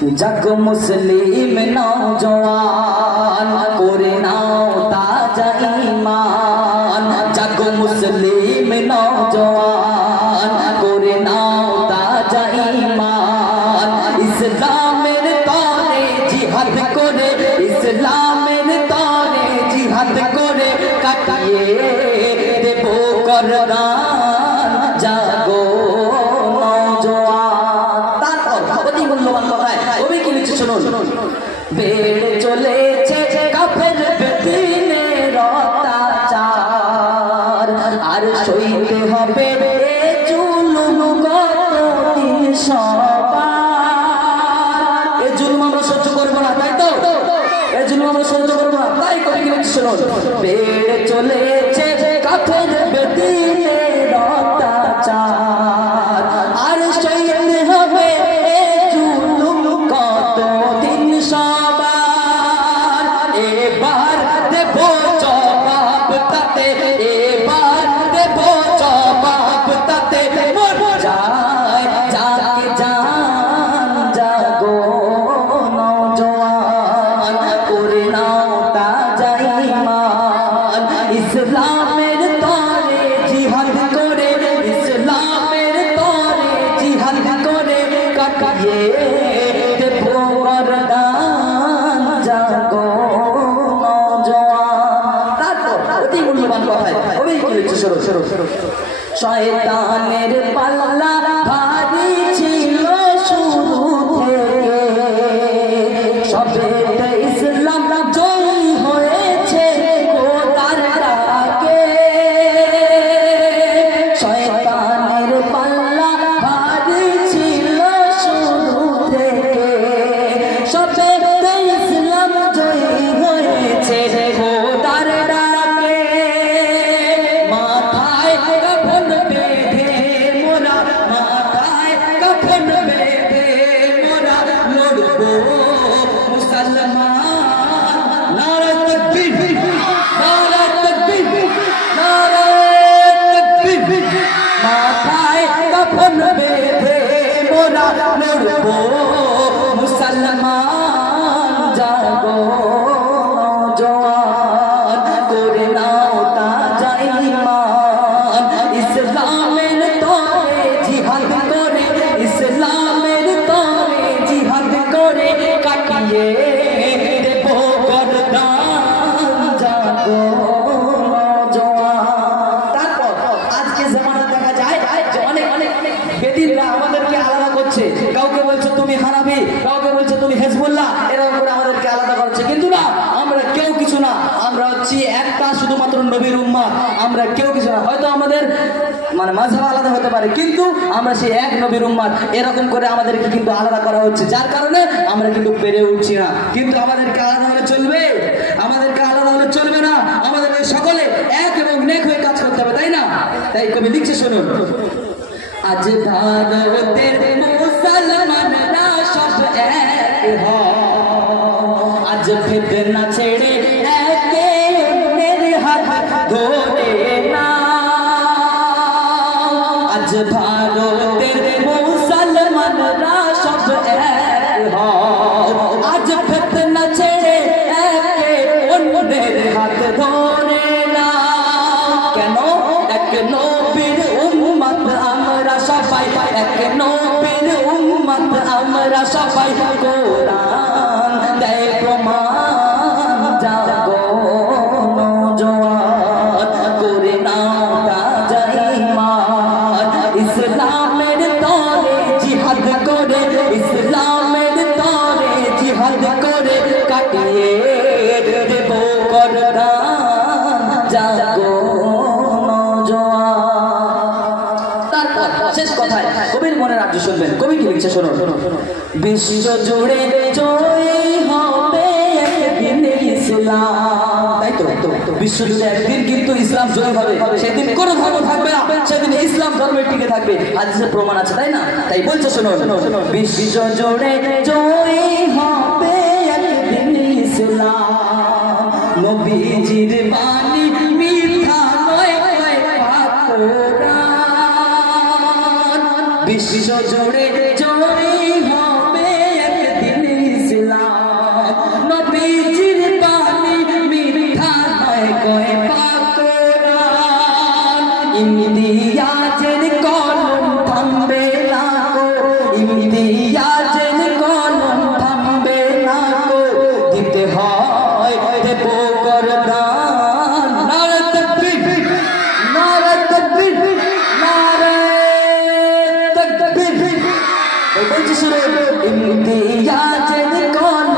जग मुस्लिम नौजवान करे नाओ ताजा ईमान। जग मुस्लिम नौजवान करे नाओ ताजा ईमान। इस्लामेर तरे जिहाद करे, इस्लामेर तरे जिहाद करे काटिए देबो करदान। जागो बेड़ चलेছে কাফের বেদিনের অত্যাচার, আর সইতে হবে এ জুলুম কতদিন সবার। এ জুলুম আমরা সহ্য করব না, তাই তো? এ জুলুম আমরা সহ্য করব না, তাই কবি কি লিখছে শুনুন। বেড়ে চলেছে কাফের বেদিনের অত্যাচার, আর সইতে হবে এ জুলুম কতদিন সবার। এবার দেব জবাব তাতে, এবার দেব জবাব তাতে। মর যায় যাকে জান, জাগো নওজওয়ান করে নাও তাজা ঈমান। ইসলামের তরে জিহাদ করে, ইসলামের তরে জিহাদ করে কাটিয়ে দেব করদান। জাগো নওজওয়ান। তারপর অতি মূল্যবান কথায় ওই কি লিখছে শুরু। শয়তানের পাল্লা ভারী ছিল শুরু থেকে, সবেতে ইসলাম জয়ী হয়েছে খোদার ডাকে। শয়তানের পাল্লা ভারী ছিল শুরু থেকে, সবেতে ইসলাম জয়ী হয়েছে খোদার ডাকে। মাথায় কাফন বেঁধে মোরা, মাথায় কাফন বেঁধে মোরা লড়বো মুসলমান। নারে তাকবীর, নারে তাকবীর, নারে তাকবীর। মাথায় কাফন বেঁধে মোরা লড়বো মুসলমান। জাগো নওজওয়ান করে নাও তাজা ঈমান। ইসলামের তরে জিহাদ করে, ইসলামের তরে জিহাদ করে কাটিয়ে দেব করদান। জাগো নওজওয়ান। তারপর আজকে জামানা দেখা যায় যে অনেক অনেক বেদিনরা আমাদেরকে আলাদা করছে। কাউকে বলছে তুমি হানাফি, কাউকে বলছে তুমি হেজবুল্লাহ, এরকম করে আমাদেরকে আলাদা করছে। কিন্তু না, আমরা কেউ কিছু না, আমরা হচ্ছি একটা শুধুমাত্র নবীর উম্মত। আমরা কেউ কিছু না, হয়তো আমাদের মানে মাযহাব আলাদা হতে পারে, কিন্তু আমরা সেই এক নবীর উম্মত। এরকম করে আমাদেরকে কিন্তু আলাদা করা হচ্ছে, যার কারণে আমরা কিন্তু পেরে উঠছি না। কিন্তু আমাদেরকে আলাদা হলে চলবে, আমাদেরকে আলাদা হলে চলবে না। আমাদের সকলে এক এবং নেক হয়ে কাজ করতে হবে, তাই না? তাই কবি লিখছে শুনুন। আজ ভারতের মুসলমানরা সব এক হয়, আজ ফিতনা ছেড়ে একে অন্যের হাত ধরে না। আজ ভারতের মুসলমানরা সব এক হয়, আজ ফিতনা ছেড়ে একে অন্যের হাত ধরে না। কেন? এক নবীর উম্মত আমরা সবাই, এক নবীর উম্মত আমরা সবাই। কোরআন দেয় প্রমাণ। জাগো নওজওয়ান করে নাও তাজা ঈমান। ইসলামের তরে জিহাদ করে, ইসলামের তরে জিহাদ করে কাটিয়ে দেব করদান। জাগো শেষ কথায় কবির মনে রাজ্য শুনবেন। কবি কি লিখছে শুনুন। বিশ্ব জুড়ে জয়ী হবে একদিন ইসলাম। তাই তো, বিশ্ব জুড়ে একদিন কিন্তু ইসলাম জয়ী হবে। সেদিন কোনো ধর্ম থাকবে না, সেদিন ইসলাম ধর্মে টিকে থাকবে। হাদিসে প্রমাণ আছে, তাই না? তাই বলছে শুনুন। বিশ্ব জুড়ে জয়ী হবে একদিন ইসলাম। নবীজির বাণী মিথ্যা নয়, কোরআন। বিশ্ব জুড়ে জয়ী হবে একদিন ইমতিয়াজের কলম থামবে না গো, দিতে হয় দেব করদান। নারে তাকবীর, নারে তাকবীর, নারে তাকবীর। বলছি শুনুন, ইমতিয়াজের কলম